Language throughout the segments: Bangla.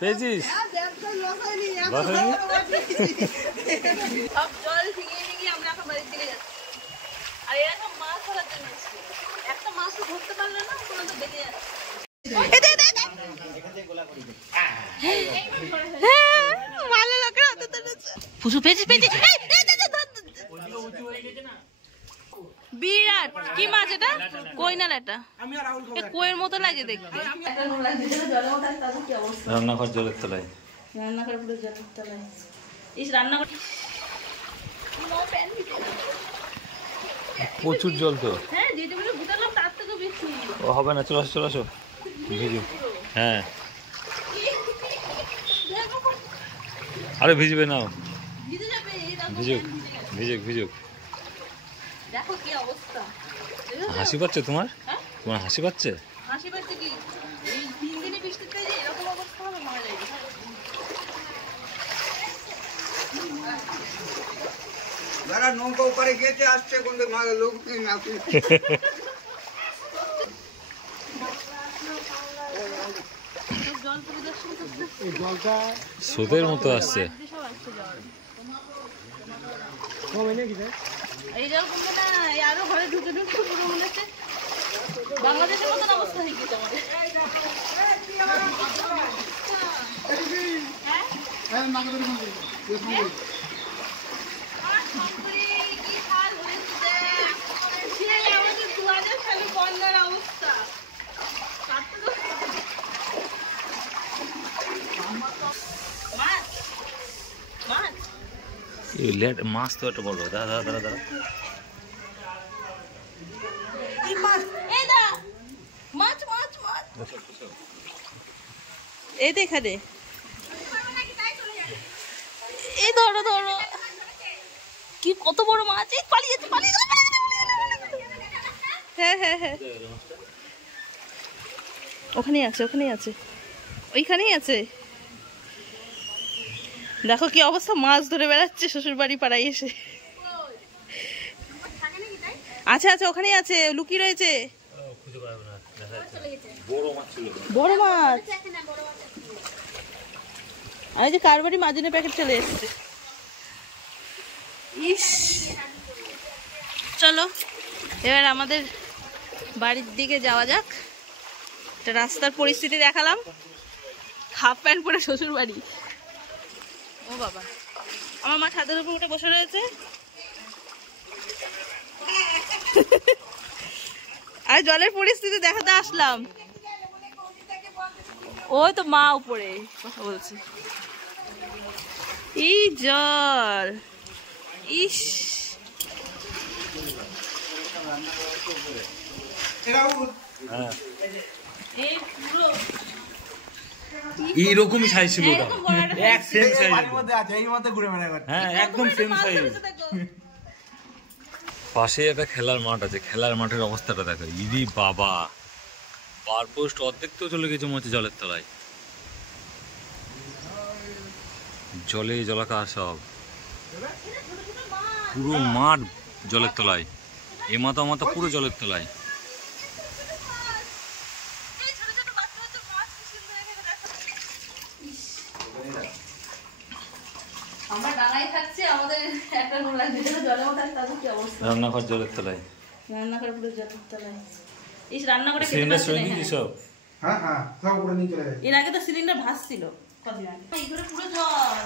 পেয়েছিস? বিরাট কি মাছ এটা? কই না এটা কইয়ের মতো লাগে দেখতে। রান্নাঘর জলের তলায়, রান্নাঘর পুরো জলের তলায়। রান্নাঘর প্রচুর জল তো। হ্যাঁ যেটুকু গুটালাম তার থেকে বেশি। ও হবে না, চলে আসো চলে আসো। ভিজু, হ্যাঁ আরে ভিজবে নাও, ভিজুক ভিজুক ভিজুক। দেখো কি অবস্থা। হাসি পাচ্ছে তোমার? তোমার হাসি পাচ্ছে? হাসি পাচ্ছে কি? এই 3 দিনে বৃষ্টিতে যে এরকম অবস্থা হবে মারা যাবে। যারা নৌকা উপরে গেছে আসছে কোন লোক নাকি জলটা স্রোতের মতো আসছে। এই জল কমবে না, আরো ঘরে ঢুকে ঢুকে পুরো মনে হচ্ছে বাংলাদেশের মতন অবস্থা হয়ে গেছে আমাদের। বন্যার অবস্থা মাছ তো একটা বড়। দাদা দাদা দাদা এই তো এখানে। এই ধরো ধরো কি কত বড় মাছ! এই পালিয়েছে পালিয়ে। হ্যাঁ হ্যাঁ হ্যাঁ ওখানেই আছে, ওখানেই আছে, ওইখানেই আছে। দেখো কি অবস্থা, মাছ ধরে বেড়াচ্ছে শ্বশুর বাড়ি পাড়ায় এসে। আচ্ছা আচ্ছা ওখানেই আছে, লুকিয়ে রয়েছে। বড় মাছ। আর যে কার বাড়ি মাঝিনের প্যাকেট চলে এসছে। ইস চলো এবার আমাদের বাড়ির দিকে যাওয়া যাক। একটা রাস্তার পরিস্থিতি দেখালাম। হাফ প্যান্ট পরে শ্বশুর বাড়ি। ও বাবা, আমার মা ছাদের উপর উঠে বসে রয়েছে। আর জলের পরিস্থিতি দেখাতে আসলাম। ওই তো মা উপরে কথা বলছে। এই জল, ইস এইরকমই সাইজ ছিল, একদম সেম সাইজ। পাশে একটা খেলার মাঠ আছে, খেলার মাঠের অবস্থাটা দেখো। ইরি বাবা, পার পোস্ট অর্ধেক তো চলে গেছে মনে হচ্ছে জলের তলায়। জলে জলাকার সব, পুরো মাঠ জলের তলায়। এ মাথা মাথা পুরো জলের তলায়। রান্নাঘর জলের তলায়, রান্নাঘর পুরো জলের তলায়। এই রান্নাঘরে সিলিন্ডার সরিয়ে দিয়েছি সব। হ্যাঁ হ্যাঁ সব উপরে নিয়ে চলে গেছে। এর আগে তো সিলিন্ডার ভাসছিল কদিন আগে। এই ঘরে পুরো জল,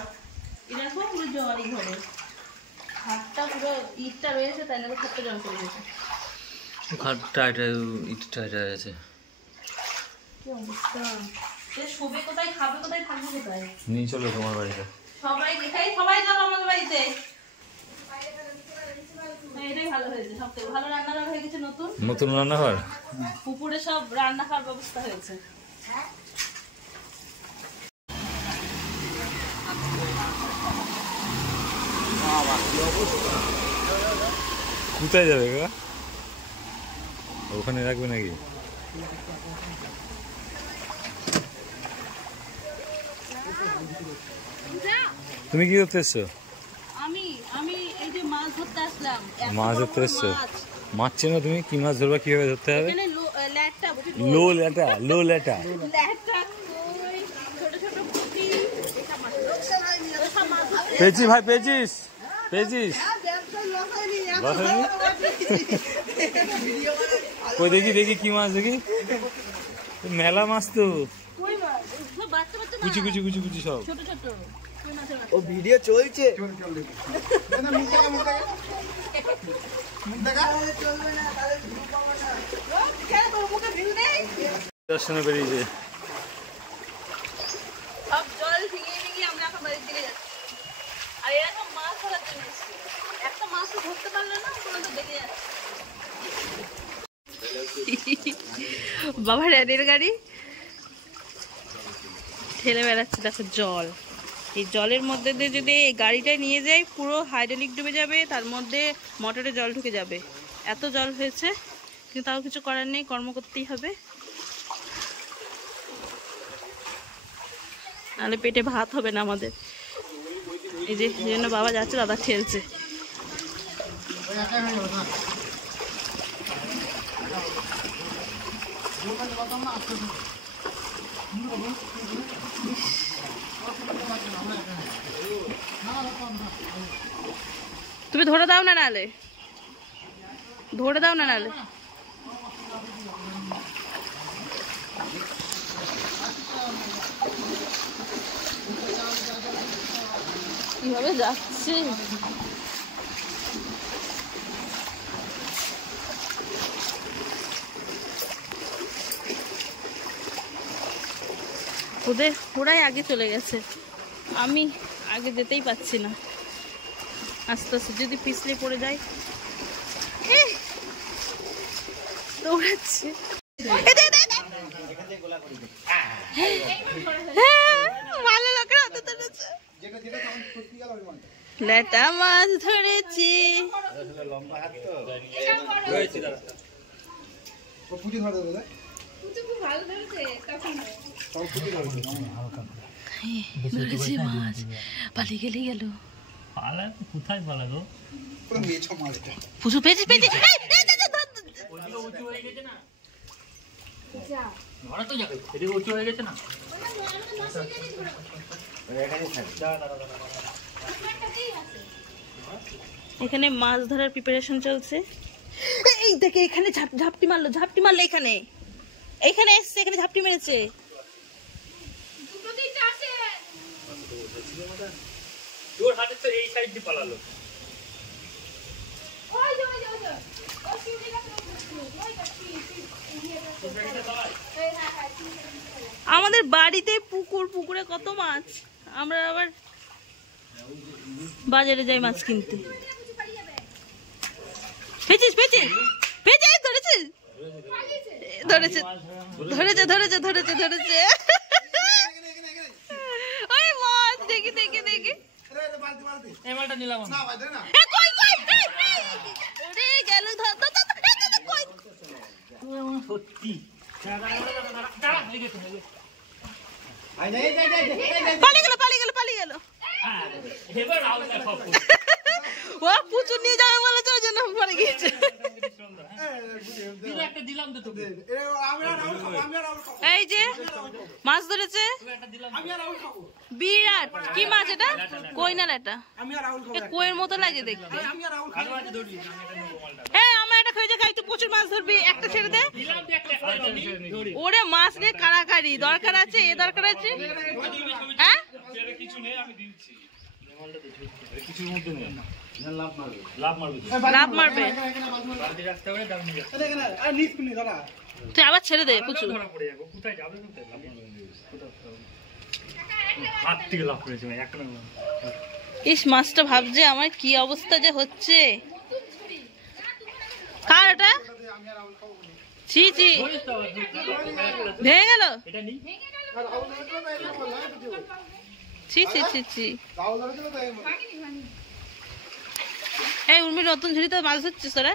এটা পুরো জল। এই ঘরে খাটটা পুরো ইটটা রয়েছে, তাই না খাটটা জল করে গেছে। খাটটা ইটটা আছে। কি অবস্থা! শোবে কোথায়, খাবে কোথায়, থাকবে কোথায়? নিয়ে চলো তোমার বাড়িতে। সবাই দেখাই, সবাই চলো আমাদের বাড়িতে। এটাই ভালো হয়েছে, সবথেকে ভালো রান্নাঘর হয়ে গেছে। নতুন নতুন রান্নাঘর, পুকুরে সব রান্না খাওয়ার ব্যবস্থা হয়েছে। কোথায় যাবে কাকা? ওখানে রাখবে নাকি? তুমি কি করতে এসছো? আমি এই যে মাছ ধরতে আসলাম। মাছ ধরতে এসছো? মাছ চেনো তুমি? কি মাছ ধরবা, কিভাবে ধরতে হবে? এখানে ল্যাটা, লো ল্যাটা, লো ল্যাটা, ল্যাটা পেয়েছি ভাই, পেয়েছিস পেয়েছিস? লস হয়নি? কই দেখি দেখি কি মাছ দেখি, মেলা মাছ তো, কুচি কুচি কুচি কুচি সব। ও ভিডিও চলছে। দর্শনে বেরিয়েছে। সব জল ভিঙিয়ে ভিঙিয়ে আমরা এখন বাড়ির দিকে যাচ্ছি। আর এরকম মাছ ধরার জন্য এসেছি। একটা মাছ তো ধরতে পারলো না, কোনো তো দেখে যাচ্ছে। বাবা রেলের গাড়ি ঠেলে বেড়াচ্ছে, দেখো জল। এই জলের মধ্যে দিয়ে যদি এই গাড়িটা নিয়ে যাই, পুরো হাইড্রোলিক ডুবে যাবে, তার মধ্যে মোটরে জল ঢুকে যাবে। এত জল হয়েছে, কিন্তু তাও কিছু করার নেই, কর্ম করতেই হবে, নাহলে পেটে ভাত হবে না আমাদের। এই যে জন্য বাবা যাচ্ছে, দাদা ঠেলছে। তুমি ধরে দাও না, নাহলে ধরে দাও না, নাহলে কিভাবে যাচ্ছে। ওরাই আগে চলে গেছে, আমি আগে যেতেই পারছি না। আস্তে আস্তে যদি পিছলে পড়ে যায়। দৌড়াচ্ছে, ভালো লোকের হাতে ধরেছে, লেটা মাছ ধরেছি। মাছ পালিয়ে গেলে গেল। কোথায় পালালো? পুজো পেয়েছি পেয়েছি। এখানে মাছ ধরার প্রিপারেশন চলছে। এই দেখে এখানে ঝাপটি মারলো, ঝাপটি মারলো, এখানে এখানে এসছে, এখানে ঝাপটি মেরেছে। আমাদের বাড়িতে পুকুর, পুকুরে কত মাছ, আমরা আবার বাজারে যাই মাছ কিনতে। পেয়েছিস পেয়েছিস পেয়েছিস, ধরেছিস ধরেছে ধরেছে ধরেছে ধরেছে ধরেছে। ওই মাছ দেখি দেখি দেখি, গেল সত্যি। পালিয়ে গেল পালিয়ে গেল পালিয়ে গেল। ও প্রচুর নিয়ে যাবে বলেছে, ওই জন্য পরে গিয়েছে। এই যে মাছ ধরেছে বিরাট। কি মাছ এটা? কই না এটা, কইয়ের মতো লাগে দেখতে। হ্যাঁ আমার একটা খেয়ে খাই, তুই প্রচুর মাছ ধরবি, একটা ছেড়ে দে। ওরে মাছ নিয়ে কারাকারি, দরকার আছে, এ দরকার আছে। হ্যাঁ লাভ মারবে, তুই আবার ছেড়ে দে প্রচুর। ইস মাছটা ভাবছে আমার কি অবস্থা যে হচ্ছে। কার ওটা? ছি ছি, ভেঙে গেল। ছি ছি ছি ছি। এই উর্মি নতুন ঝুড়িতে মাছ ধরছিস তোরা?